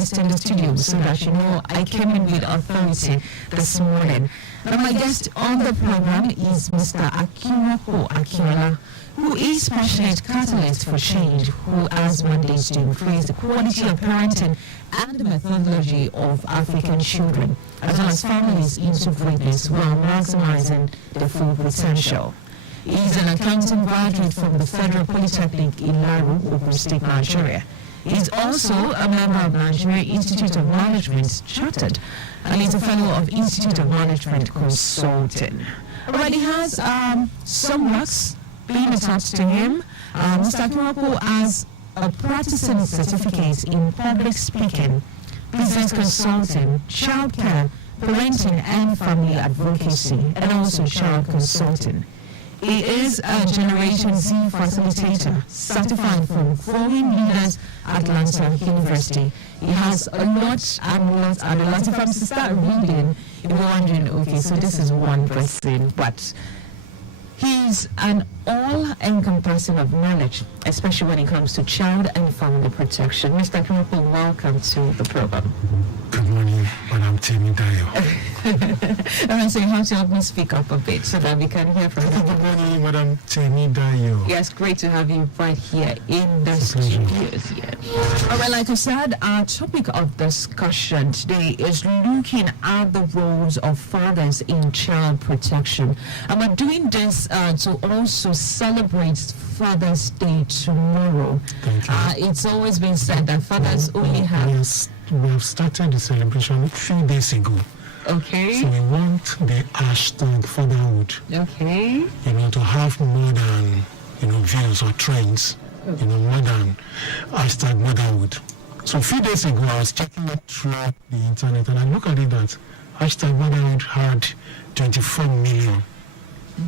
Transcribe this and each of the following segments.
guest in the studio so that you know I came in with authority this morning. Now, my guest on the program is Mr. Akinwoko Akinola, who is passionate catalyst for change, who has mandates to increase the quality of parenting and the methodology of African children, as well as families into greatness while maximizing their full potential. He is an accounting graduate from the Federal Polytechnic in Laru, Ogun State, Nigeria. He is also a member of Nigeria Institute of Management Chartered, and is a fellow of Institute of Management Consulting. Already has some works being attached to him. Mr. Akinwoko has a practicing certificate in public speaking, business consulting, childcare, parenting and family advocacy, and also child consulting. He is a Generation Z facilitator, certified from Growing Leaders Atlanta University. He has a lot and lots and lots. If I'm to start reading, you're wondering, okay, so this is one person, but he's an all-encompassing of knowledge, especially when it comes to child and family protection. Mr. Akinwoko, welcome to the program. Good morning, Madam Dayo. All right, so you have to help me speak up a bit so that we can hear from you. Good morning, Madam Dayo. Yes, great to have you right here in the studios here. All right, like I said, our topic of discussion today is looking at the roles of fathers in child protection. And we're doing this to also celebrate Father's Day tomorrow. It's always been said that fathers only have... We have started the celebration 3 days ago. Okay. So we want the hashtag fatherhood. Okay. To have more than, views or trends, more than hashtag motherhood. So a few days ago, I was checking it through the internet and I look at it that hashtag motherhood had 24 million.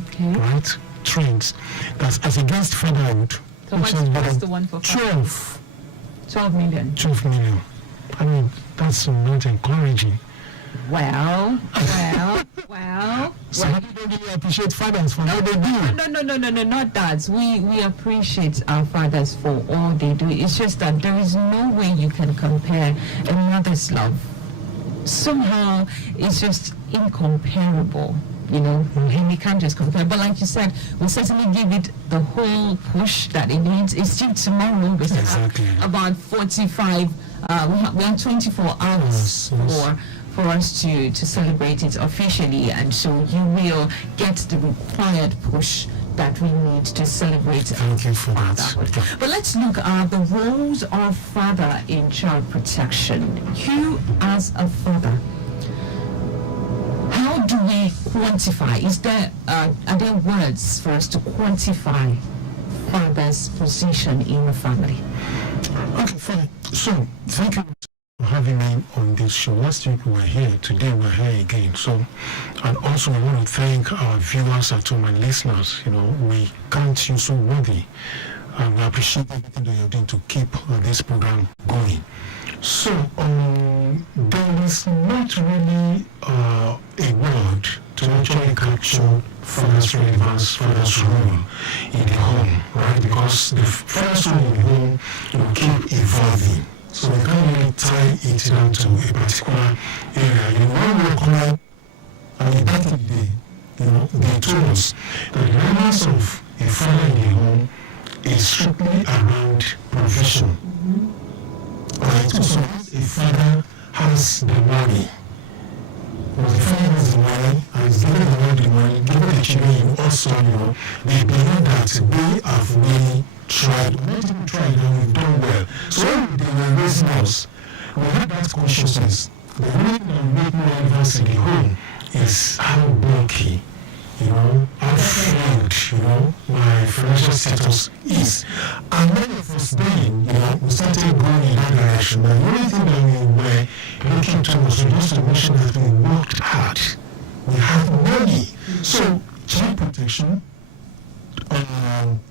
Okay. Right? Trends. That's as against fatherhood. So what's the one for 12 million? 12 million. I mean, that's not encouraging. Well. So we don't really appreciate fathers for what they do. No, not that. We appreciate our fathers for all they do. It's just that there is no way you can compare a mother's love. Somehow, it's just incomparable. And we can't just compare. But like you said, we'll certainly give it the whole push that it needs. It's still tomorrow. We still have about 45, we have 24 hours for us to celebrate it officially. And so you will get the required push that we need to celebrate. Thank you for that. But let's look at the roles of father in child protection. You as a father, how do we quantify? Are there words for us to quantify father's position in the family? Okay, fine. So, thank you for having me on this show. Last week we were here, today we're here again. So, and also I want to thank our viewers and to my listeners. We count you so worthy. And we appreciate everything that you're doing to keep this program going. So, there is not really a word to actually capture father's relevance, father's role in the home, right? Because the father's role in the home will keep evolving. So we can't really tie it down to a particular area. When we were calling, back in the day, they told us that the relevance of a father in the home is strictly around provision. Right? So a father has the money. When the father has the money and is giving the money, giving the children, also, they believe that they have really tried, not even tried, and we've done well. So when they were raising us, we had that consciousness. The way that make more relevance in the home is how bulky, how failed, my financial status is. And many of us then, we started going in that direction. And the only thing that we were looking towards was just to make sure that we worked hard. We have money. So, child protection,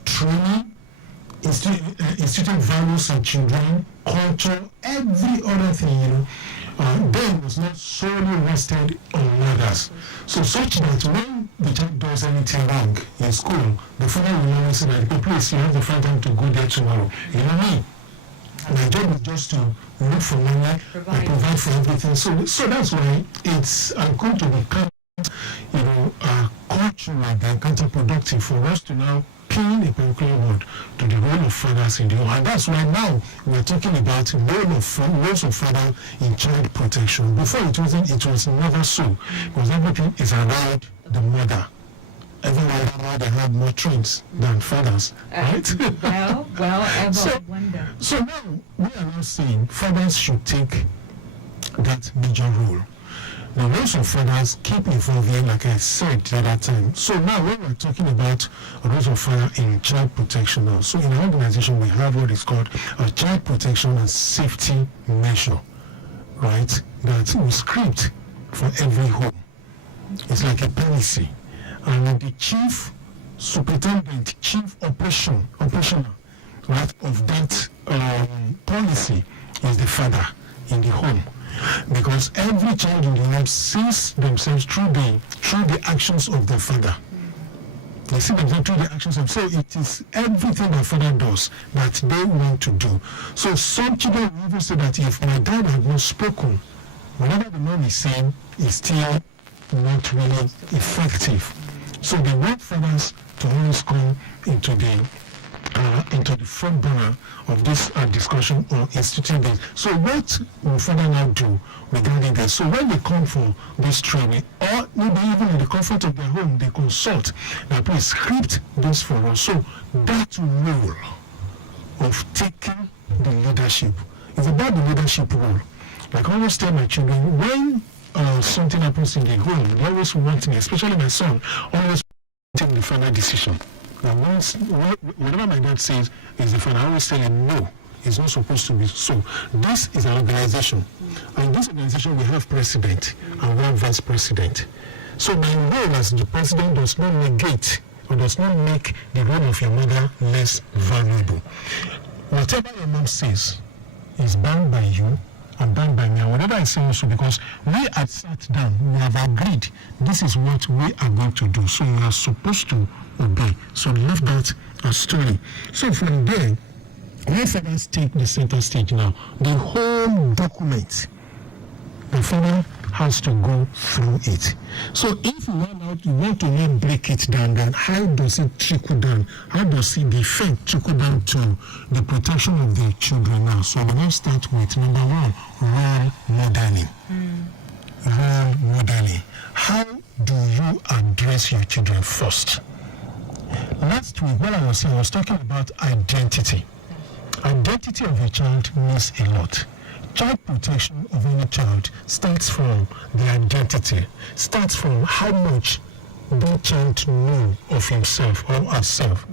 training, instituting values in children, culture, every other thing, then was not solely rested on mothers. So such that when the child does anything wrong in school, the father will always say that, please, you have to find time to go there tomorrow. My job is just to look for money and provide for everything. So that's why it's going to become, cultural and counterproductive for us to now pin a particular word to the role of fathers in the home. And that's why now we're talking about roles of father in child protection. Before it was never so, because everything is around the mother. Everyone now they have more traits than fathers, right? I wonder. So now we are now saying fathers should take that major role. The roles of fathers keep evolving, like I said the other time. So now when we're talking about roles of father in child protection now, so in our organization we have what is called a child protection and safety measure, right? That we script for every home. It's like a policy. And the chief superintendent, chief operational, right, of that policy is the father in the home. Because every child in the home sees themselves through the actions of their father. They see themselves through the actions of, so it is everything the father does that they want to do. So some children will even say that if my dad had not spoken, whatever the mom is saying is still not really effective. So they want fathers to always come into the front burner of this discussion or instituting this. So what will father now do regarding this? So when they come for this training, or maybe even in the comfort of their home, they consult that please script this for us. So that role of taking the leadership is about the leadership role. Like I always tell my children, when something happens in the home, they always want me, especially my son, always take the final decision. Now, whatever my dad says is the final, I always tell him no, it's not supposed to be so. This is an organization, and this organization we have president and one vice president. So my role as the president does not negate or does not make the role of your mother less valuable. Whatever your mom says is bound by you and done by me, and whatever I say also, because we have sat down, we have agreed, this is what we are going to do. So you are supposed to obey. So leave that as story. So from there, when fathers take the center stage now, the whole document, the father has to go through it. So if you want to not break it down, then how does it trickle down? How does the effect trickle down to the protection of the children now? So we will start with number one, role modeling. Role modeling. How do you address your children first? Last week, when I was talking about identity. Identity of a child means a lot. Child protection of any child starts from the identity, starts from how much the child knows of himself or herself.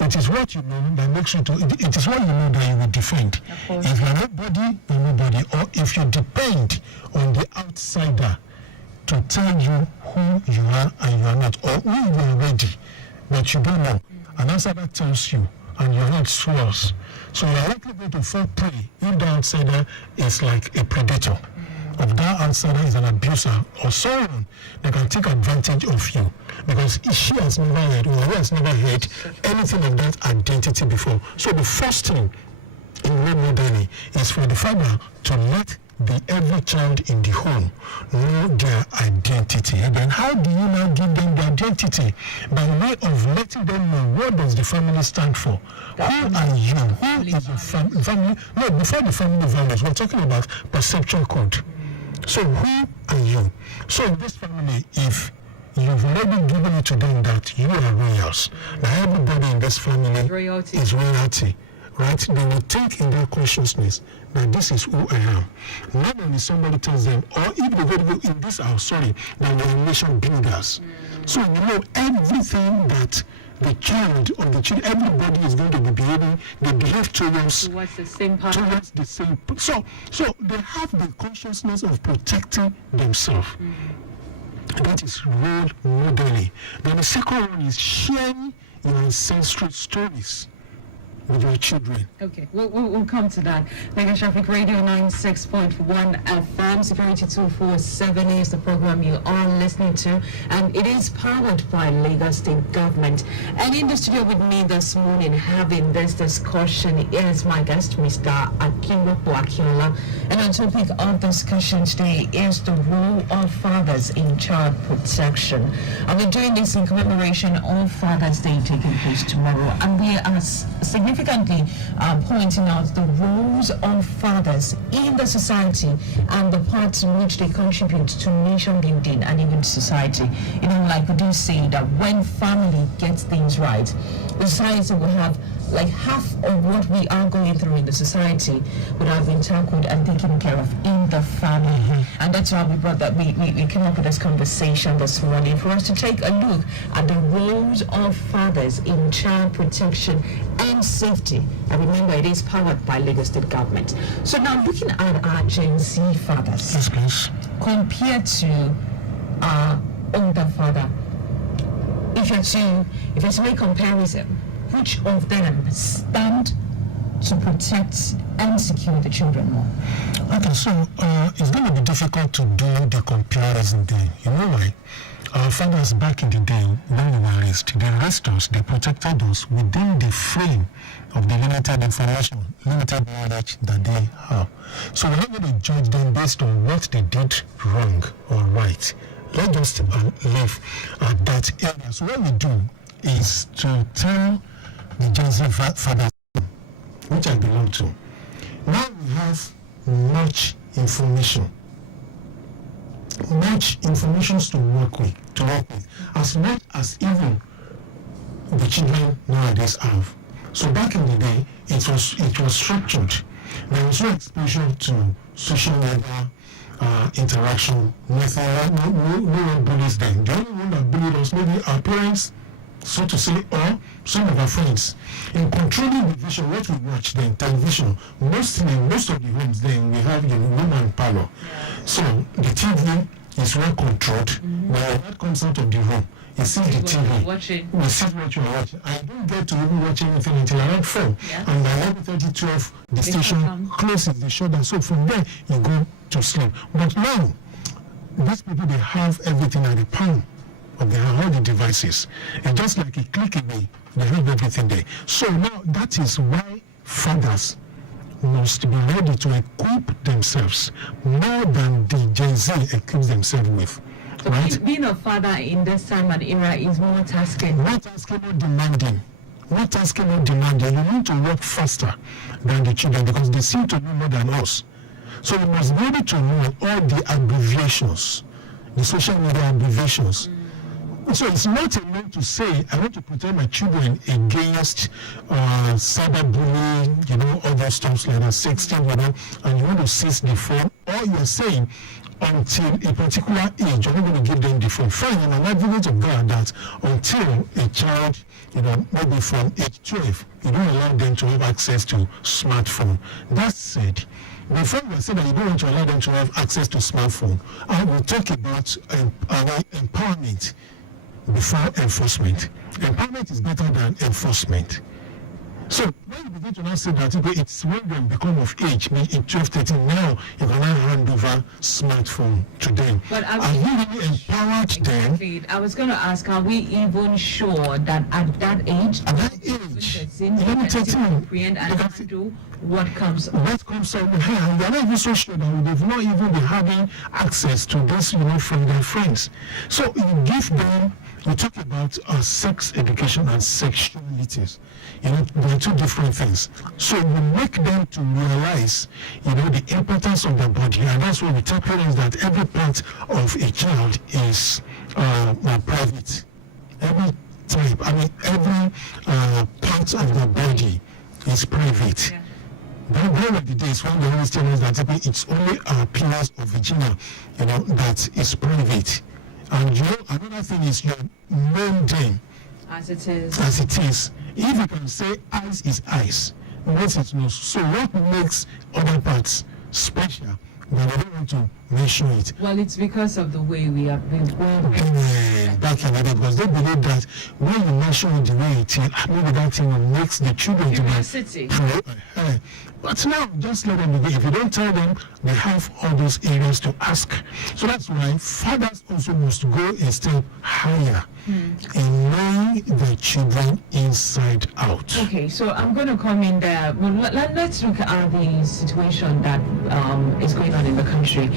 It is what you know that makes you it is what you know that you will defend. If you're nobody, you're nobody. Or if you depend on the outsider to tell you who you are and you are not, or who you are already, but you don't know. An outsider tells you, and you're not swords. So you're likely going to fall prey if the outsider is like a predator. If that outsider is an abuser or someone that can take advantage of you, because she has never heard or he has never heard anything of that identity before. So the first thing in role modeling is for the father to let every child in the home know their identity. And then how do you now give them the identity? By way of letting them know what does the family stand for. Who are you? Who is your family? No, before the family values, we're talking about perception code. So who are you? So in this family, if you've already given it to them that you are royals, now everybody in this family is royalty. Right? They will think in their consciousness that this is who I am. Not only somebody tells them, or if they go in this house, that we are nation builders. So you know everything that the child or the children, everybody is going to be behaving, they behave towards the same part. Towards the same. So they have the consciousness of protecting themselves. That is role modeling. Then the second one is sharing your ancestral stories. with your children. Okay, we'll come to that. Mega Traffic Radio 96.1 FM, SECURITY247 is the program you are listening to, and it is powered by Lagos State Government. And in the studio with me this morning having this discussion is my guest, Mr. Akinwopo Akinola. And our topic of discussion today is the role of fathers in child protection. And we're doing this in commemoration of Father's Day taking place tomorrow. And we are significantly pointing out the roles of fathers in the society and the parts in which they contribute to nation building and even society. You know, like we do say that when family gets things right, the society will have like half of what we are going through in the society would have been tackled and taken care of in the family. And that's why we brought that we came up with this conversation this morning for us to take a look at the roles of fathers in child protection and safety. And remember, it is powered by Lagos State Government. So now looking at our Gen Z fathers, Yes, please. compared to our older father, if you're to make comparison, which of them stand to protect and secure the children more? Okay, so it's going to be difficult to do the comparison then. You know why? Our fathers back in the day, when we were raised, they raised us, they protected us within the frame of the limited information, limited knowledge that they have. So we're not going to judge them based on what they did wrong or right. Let's just live at that area. So what we do is to tell the Gen Z fathers, which I belong to. Now we have much information to work with, as much as even the children nowadays have. So back in the day, it was structured. There was no exposure to social media interaction. Nothing. No one bullies them. The only one that bullied us maybe our parents, so to say, or some of our friends. In controlling the vision, what we watch then, television, most of the homes then we have the room and parlor. So the TV is well controlled. When that comes out of the room, you see the TV. We see what you are watching. I don't get to even watch anything until around 4. And by 11:30, 12, the station closes the shoulder. So from there, you go to sleep. But now, these people, they have everything at the palm of their all the devices, and just like a click away, they have everything there. So now that is why fathers must be ready to equip themselves more than the Gen Z equips themselves with. So right? Being a father in this time and era is more tasking. More tasking, more demanding. More tasking, more demanding. You need to work faster than the children because they seem to know more than us. So you must be able to know all the abbreviations, the social media abbreviations. So it's not enough to say, I want to protect my children against cyberbullying, all those stuff like that, sexting, and you want to seize the phone. Or you're saying, until a particular age, you're not going to give them the phone. Fine, I'm an advocate of God that until a child, maybe from age 12, you don't allow them to have access to smartphone. That said, before we say that you don't want to allow them to have access to smartphone, I will talk about empowerment before enforcement. Empowerment is better than enforcement. So when you begin to now say that it's when they become of age, maybe in 12, 13, now you can now hand over smartphone to them. But have you really empowered them? I was going to ask, are we even sure that at that age, comprehend and handle what comes out? What comes out? They are not even so sure that they've not even been having access to this, from their friends. So you give them. We talk about sex education and sexualities. There are two different things. So we make them to realize, the importance of their body, and that's what we tell parents that every part of a child is private. Every every part of the body is private. Back in the days when they always tell us that it's only our penis or vagina, that is private. And another thing is your name them as it is. As it is. If you can say eyes is eyes, nose is nose. So what makes other parts special? But I don't want to mention it. Well, it's because of the way we have been born. back in the day, because they believe that when you mention it the way it is, maybe that thing makes the children Curiosity. But now, just let them begin. If you don't tell them, they have all those areas to ask. So that's why fathers also must go a step higher in knowing the children inside out. Okay, so I'm going to come in there. Well, let's look at the situation that is going on in the country.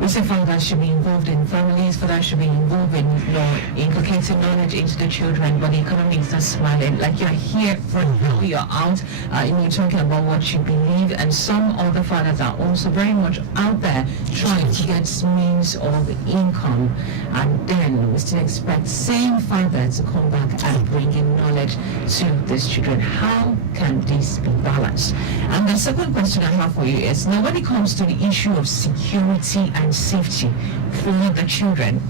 We say fathers should be involved in families, fathers should be involved in, inculcating knowledge into the children, but the economy is not smiling. Like, you're here for now, you're out, you're talking about what you believe, and some other fathers are also very much out there trying to get means of income, and then we still expect same father to come back and bring in knowledge to these children. How can this be balanced? And the second question I have for you is, now when it comes to the issue of security and safety for the children,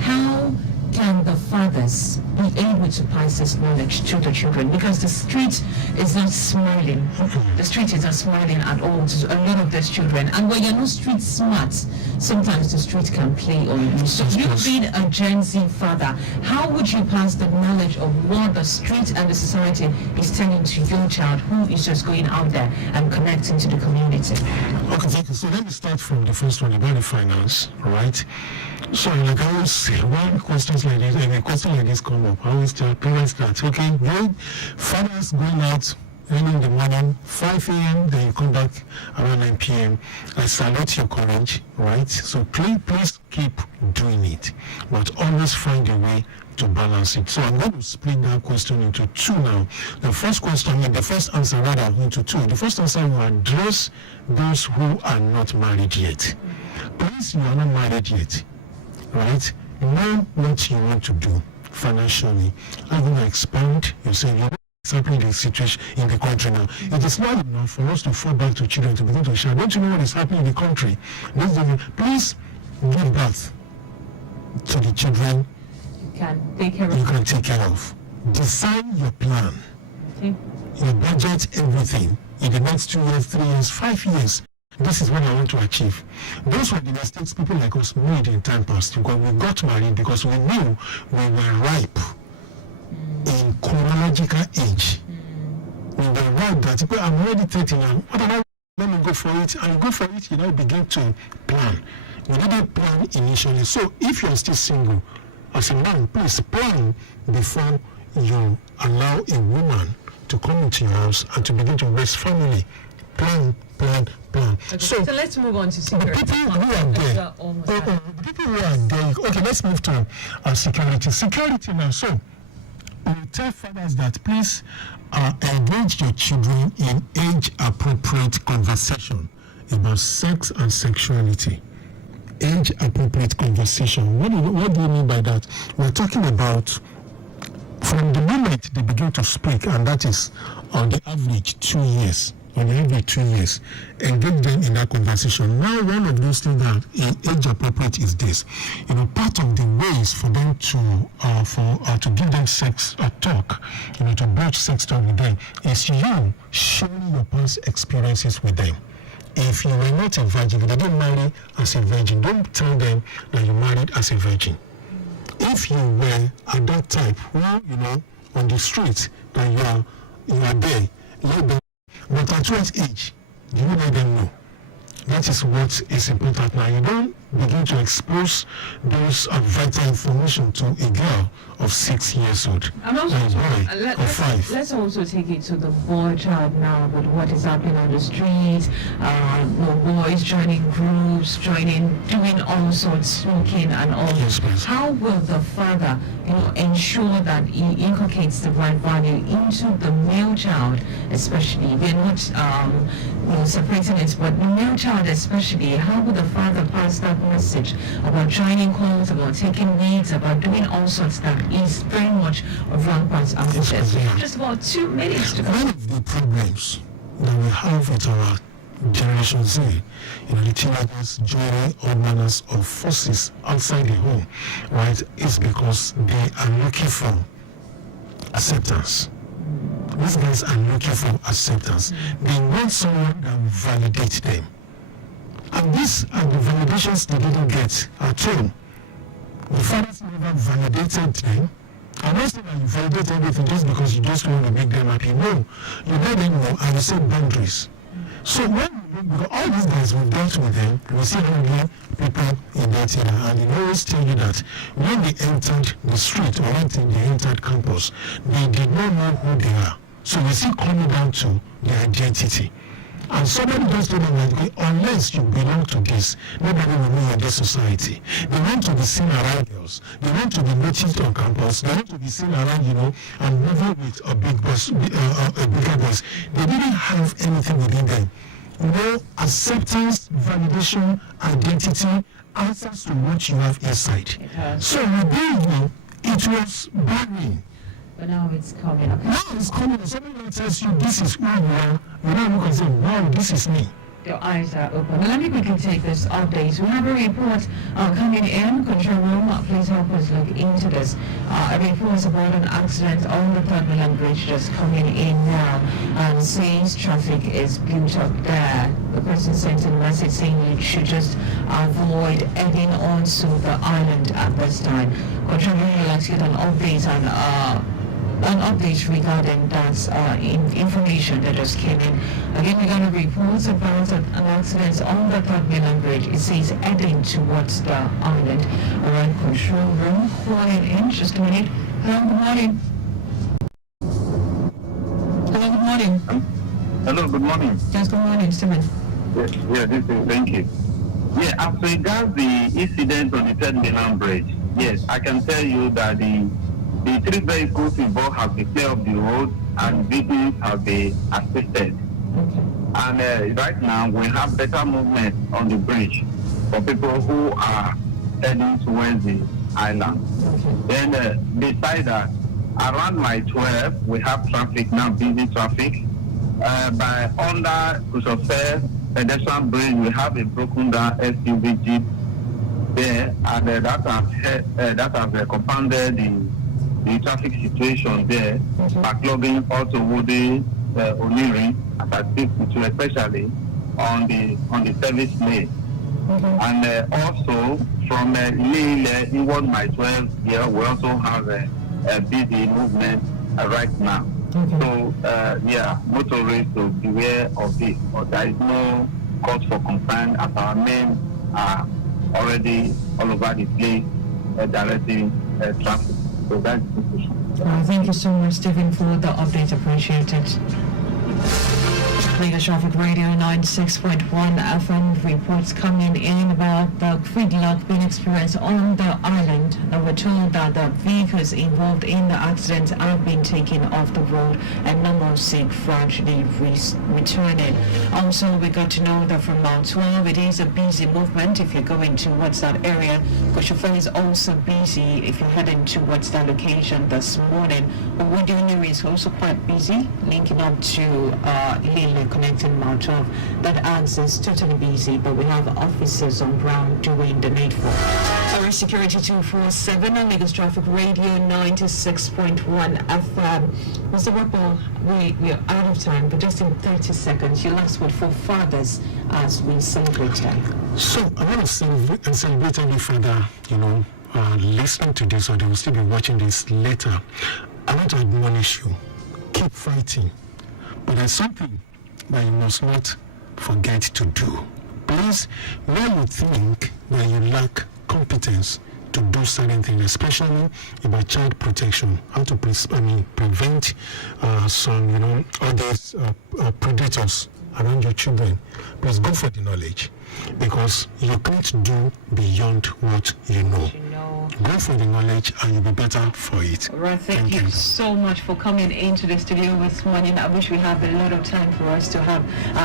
how can the fathers be able to pass this knowledge to the children? Because the street is not smiling. The street is not smiling at all to a lot of these children. And when you're not street smart, sometimes the street can play on you. So you being a Gen Z father, how would you pass the knowledge of what the street and the society is telling to your child who is just going out there and connecting to the community? Okay, thank you. So let me start from the first one about the finance, right? So like I always say, when questions like this, and a question like this come up, I always tell parents that, okay, good, fathers going out early in the morning, 5 a.m., then you come back around 9 p.m. I salute your courage, right? So please keep doing it, but always find a way to balance it. So I'm going to split that question into two now. The first answer rather into two. The first answer will address those who are not married yet. Please, you are not married yet, right? Know what you want to do financially. I'm going to expand. You say, what's happening in the situation in the country now? It is not enough for us to fall back to children to begin to share. Don't you know what is happening in the country? Please give birth to the children You can take care of. you can take care of. Design your plan, Okay. your budget, everything in the next 2 years, 3 years, 5 years. This is what I want to achieve. Those were the mistakes people like us made in time past, because we got married because we knew we were ripe in chronological age. We were ripe that I'm already 30 now. What am I? Let me go for it. And you go for it, you now begin to plan. You didn't plan initially. So if you're still single, as a man, please plan before you allow a woman to come into your house and to begin to raise family. Plan. Okay, so let's move on to security. The people who are there, the people who are there, okay, let's move to security. Security now. So we tell fathers that please engage your children in age-appropriate conversation about sex and sexuality. Age-appropriate conversation. What do you mean by that? We're talking about from the moment they begin to speak, and that is on the average 2 years. Engage them in that conversation. Now, one of those things that age appropriate is this. Part of the ways for them to give them sex talk, to broach sex talk with them, is you sharing your past experiences with them. If you were not a virgin, if they didn't marry as a virgin, don't tell them that you married as a virgin. If you were at that type, on the street, that you are there, let them. But at what age do you let them know? That is what is important now. You don't begin to expose those vital information to a girl of 6 years old, And also, or 5. let's also take it to the boy child now with what is happening on the streets. Boys joining groups, doing all sorts, smoking and all. Yes, please. How will the father, ensure that he inculcates the right value into the male child, especially? We're not separating it, but the male child especially. How will the father pass that message about joining calls, about taking leads, about doing all sorts that is very much rampant out there? So just about 2 minutes to go. One of the problems that we have with our Generation Z, the teenagers joining all manners of forces outside the home, right, is because they are looking for acceptance. These guys are looking for acceptance. They want someone that will validate them. And these are the validations they didn't get at home. The fathers never validated them. I'm not saying that you validate everything just because you just want to make them happy. No, you let them know and you set boundaries. So because all these guys, we've dealt with them, we see how many people in that area, and they always tell you that when they entered the street or when they entered campus, they did not know who they are. So we see coming down to their identity. And somebody just told them that, okay, unless you belong to this, nobody will know in this society. They want to be seen around girls. They want to be noticed on campus. They want to be seen around, and moving with a big boss, a bigger boss. They didn't have anything within them. Acceptance, validation, identity, answers to what you have inside. So within it was barren. But now it's coming up. Now it's coming up. Somebody that tells you this is who you are, you don't look and say, wow, this is me. Your eyes are open. Well, let me quickly take this update. We have a report coming in. Control room, please help us look into this. A report about an accident on the Third Mainland Bridge just coming in now, and says traffic is built up there. The person sent a message saying you should just avoid heading onto the island at this time. Control room will like to get an update on regarding that information that just came in. Again, we got a report about an accident on the Third Mainland Bridge. It says heading towards the island. Around control room, calling in. Just a minute. Hello, good morning. Hello, good morning. Hello, good morning. Yes, good morning, Stephen. Yeah, this is, thank you. Yeah, as regards the incident on the Third Mainland Bridge, yes, I can tell you that the three vehicles involved have been cleared off the road and victims have been assisted. And right now we have better movement on the bridge for people who are heading towards the island. Then beside that, around mile 12, we have traffic now, busy traffic. By under Kusofe pedestrian bridge, we have a broken down SUV jeep there, and that has compounded the traffic situation there, backlogging also Woody Onirin, as I speak to you, especially on the service lane. And also from Lille, inward my 12 here, we also have a busy movement right now. So motorists to beware of this, but there is no cause for concern as our men are already all over the place directing traffic. So that's the situation. Thank you so much, Stephen, for the update. Appreciated. Lagos Traffic Radio 96.1 FM reports coming in about the gridlock being experienced on the island. Now we're told that the vehicles involved in the accident have been taken off the road and number of sick gradually returning. Also, we got to know that from Mount 12, it is a busy movement if you're going towards that area. Koshofel is also busy if you're heading towards that location this morning. Owoduniri is also quite busy, linking up to Lille, connecting Mount 12. That access is totally busy, but we have officers on ground doing the needful. Our SECURITY247 on Lagos Traffic Radio 96.1 FM. Mr. Whipple, we are out of time, but just in 30 seconds, your last word for fathers as we celebrate them. So I want to celebrate every father, listening to this, or they will still be watching this later. I want to admonish you. Keep fighting. But there's something that you must not forget to do. Please, when you think that you lack competence to do certain things, especially about child protection, how to prevent some, others predators around your children, please go for the knowledge, because you can't do beyond what you know. Go for the knowledge and you'll be better for it. Right, thank you so much for coming into the studio this morning. I wish we had a lot of time for us to have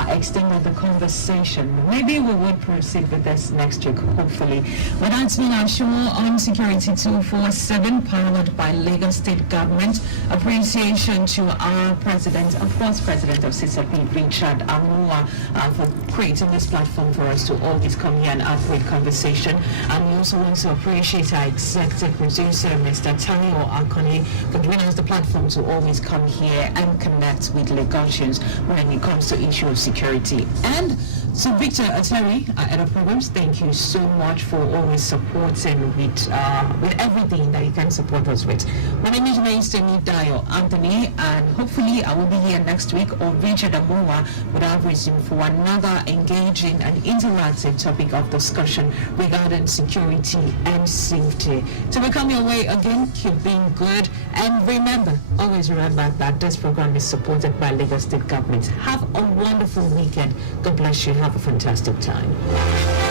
extended the conversation. Maybe we would proceed with this next week, hopefully. But that's been our show on SECURITY247, powered by Lagos State Government. Appreciation to our president, of course, President of CCP, Richard Amua, for creating this platform for us to always come here and have great conversation. And we also want to appreciate our executive producer, Mr. Dayo Anthony, for giving us the platform to always come here and connect with Lagosians when it comes to issue of security. And so Victor Atari, at our programs, thank you so much for always supporting with everything that you can support us with. My name is Mr. Dayo Anthony, and hopefully I will be here next week, or Richard Amoa would have resumed for another engaging and interactive topic of discussion regarding security and safety. So we come your way again, keep being good, and remember, always remember that this program is supported by Lagos State Government. Have a wonderful weekend. God bless you. Have a fantastic time.